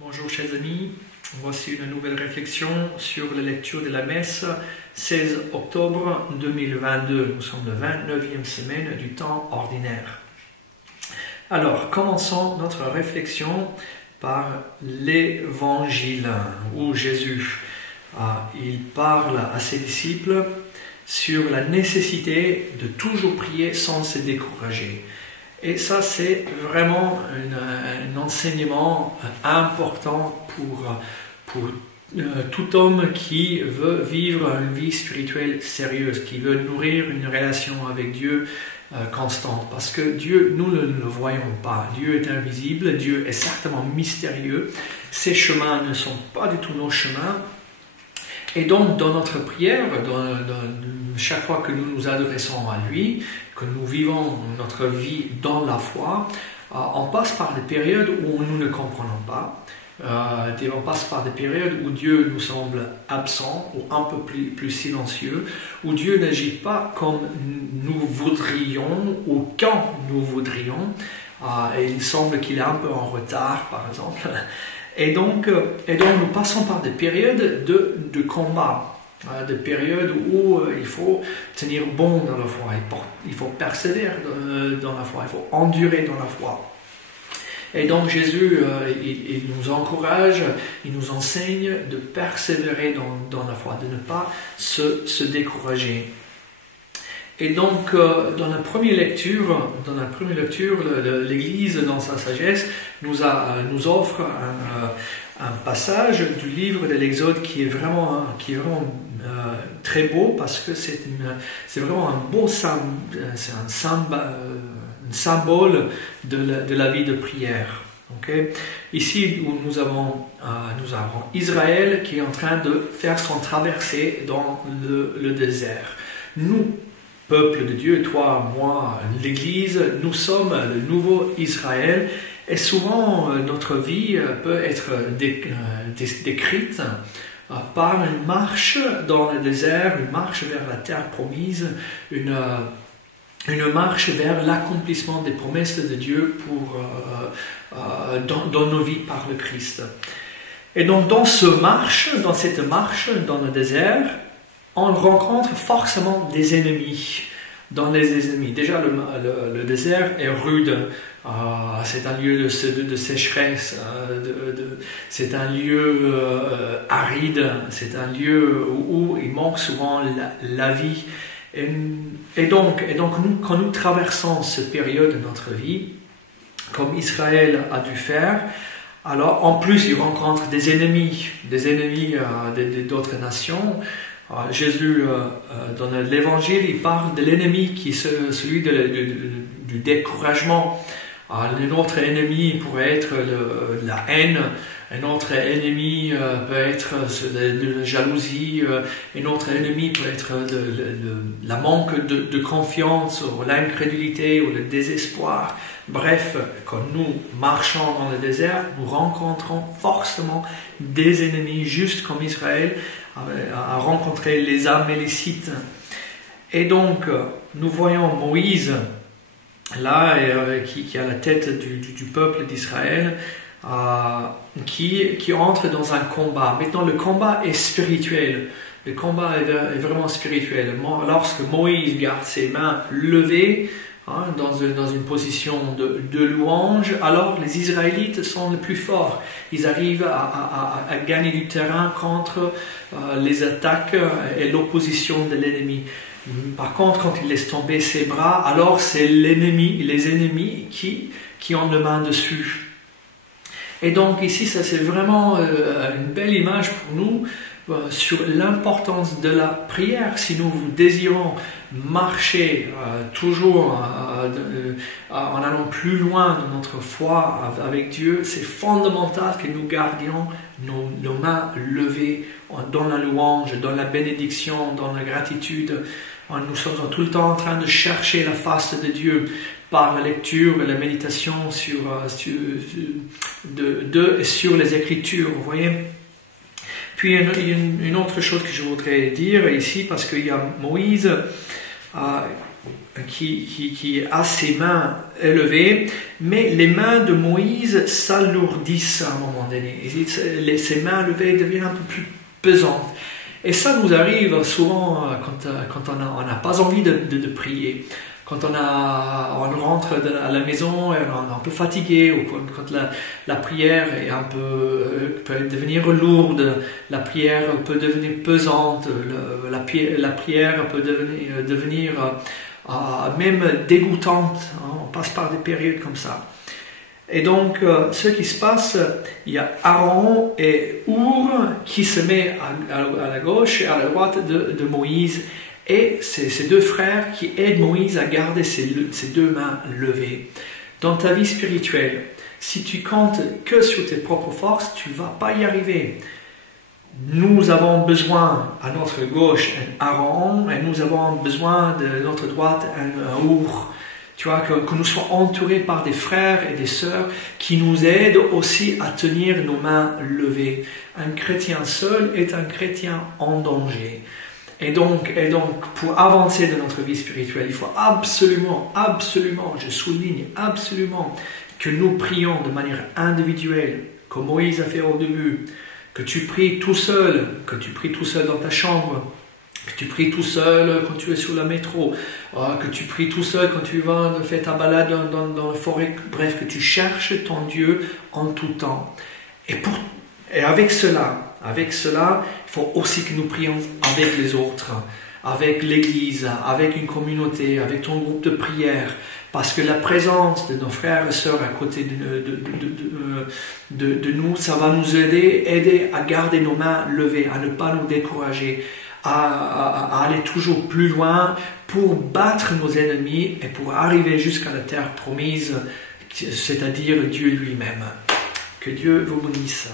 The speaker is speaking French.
Bonjour chers amis, voici une nouvelle réflexion sur la lecture de la messe 16 octobre 2022. Nous sommes la 29e semaine du temps ordinaire. Alors, commençons notre réflexion par l'évangile où Jésus il parle à ses disciples sur la nécessité de toujours prier sans se décourager. Et ça, c'est vraiment un enseignement important pour tout homme qui veut vivre une vie spirituelle sérieuse, qui veut nourrir une relation avec Dieu constante. Parce que Dieu, nous ne le voyons pas. Dieu est invisible, Dieu est certainement mystérieux. Ses chemins ne sont pas du tout nos chemins. Et donc, dans notre prière, chaque fois que nous nous adressons à lui, que nous vivons notre vie dans la foi, on passe par des périodes où nous ne comprenons pas. On passe par des périodes où Dieu nous semble absent ou un peu plus silencieux, où Dieu n'agit pas comme nous voudrions ou quand nous voudrions. Et il semble qu'il est un peu en retard, par exemple. Et donc nous passons par des périodes de combat. Des périodes où il faut tenir bon dans la foi, il faut persévérer dans la foi, il faut endurer dans la foi. Et donc Jésus, il nous encourage, il nous enseigne de persévérer dans la foi, de ne pas se décourager. Et donc, dans la première lecture, l'Église, dans sa sagesse, nous offre un passage du livre de l'Exode qui est vraiment très beau, parce que c'est vraiment un beau symbole de la vie de prière. Okay? Ici, où nous avons Israël qui est en train de faire son traversée dans le désert. Nous, peuple de Dieu, toi, moi, l'Église, nous sommes le nouveau Israël, et souvent notre vie peut être décrite par une marche dans le désert, une marche vers la terre promise, une marche vers l'accomplissement des promesses de Dieu dans nos vies par le Christ. Et donc dans cette marche dans le désert, on rencontre forcément des ennemis. Déjà, le désert est rude. C'est un lieu de sécheresse. C'est un lieu aride. C'est un lieu où il manque souvent la vie. Et donc nous, quand nous traversons cette période de notre vie, comme Israël a dû faire, alors en plus il rencontre des ennemis d'autres nations. Jésus, dans l'évangile, il parle de l'ennemi qui est celui du découragement. Un autre ennemi pourrait être la haine, un autre ennemi peut être la jalousie, un autre ennemi peut être la manque de confiance, ou l'incrédulité, ou le désespoir. Bref, quand nous marchons dans le désert, nous rencontrons forcément des ennemis, juste comme Israël a rencontré les Amélécites. Et donc, nous voyons Moïse, là, qui a la tête du peuple d'Israël, qui entre dans un combat. Maintenant, le combat est spirituel. Le combat est vraiment spirituel. Lorsque Moïse garde ses mains levées, dans une position de louange, alors les Israélites sont les plus forts. Ils arrivent à gagner du terrain contre les attaques et l'opposition de l'ennemi. Par contre, quand il laisse tomber ses bras, alors c'est les ennemis qui ont la main dessus. Et donc ici, ça c'est vraiment une belle image pour nous sur l'importance de la prière. Si nous désirons marcher toujours en allant plus loin dans notre foi avec Dieu, c'est fondamental que nous gardions nos mains levées dans la louange, dans la bénédiction, dans la gratitude. Nous sommes tout le temps en train de chercher la face de Dieu par la lecture et la méditation sur les Écritures, vous voyez. Puis une autre chose que je voudrais dire ici, parce qu'il y a Moïse qui a ses mains élevées, mais les mains de Moïse s'alourdissent à un moment donné. Ses mains levées deviennent un peu plus pesantes. Et ça nous arrive souvent quand on n'a pas envie de prier. Quand on rentre à la maison et on est un peu fatigué, ou quand la prière est peut devenir lourde, la prière peut devenir pesante, la prière peut devenir même dégoûtante. On passe par des périodes comme ça. Et donc, ce qui se passe, il y a Aaron et Our qui se met à la gauche et à la droite de Moïse. Et c'est ces deux frères qui aident Moïse à garder ses deux mains levées. Dans ta vie spirituelle, si tu comptes que sur tes propres forces, tu ne vas pas y arriver. Nous avons besoin à notre gauche un Aaron et nous avons besoin de notre droite un Our. Tu vois, que nous soyons entourés par des frères et des sœurs qui nous aident aussi à tenir nos mains levées. Un chrétien seul est un chrétien en danger. Et donc, pour avancer dans notre vie spirituelle, il faut absolument, je souligne absolument, que nous prions de manière individuelle, comme Moïse a fait au début, que tu pries tout seul dans ta chambre, que tu pries tout seul quand tu es sur la métro, que tu pries tout seul quand tu vas faire ta balade dans la forêt, bref, que tu cherches ton Dieu en tout temps. Et avec cela, il faut aussi que nous prions avec les autres, avec l'église, avec une communauté, avec ton groupe de prière, parce que la présence de nos frères et sœurs à côté de nous, ça va nous aider à garder nos mains levées, à ne pas nous décourager, à aller toujours plus loin pour battre nos ennemis et pour arriver jusqu'à la terre promise, c'est-à-dire Dieu lui-même. Que Dieu vous bénisse.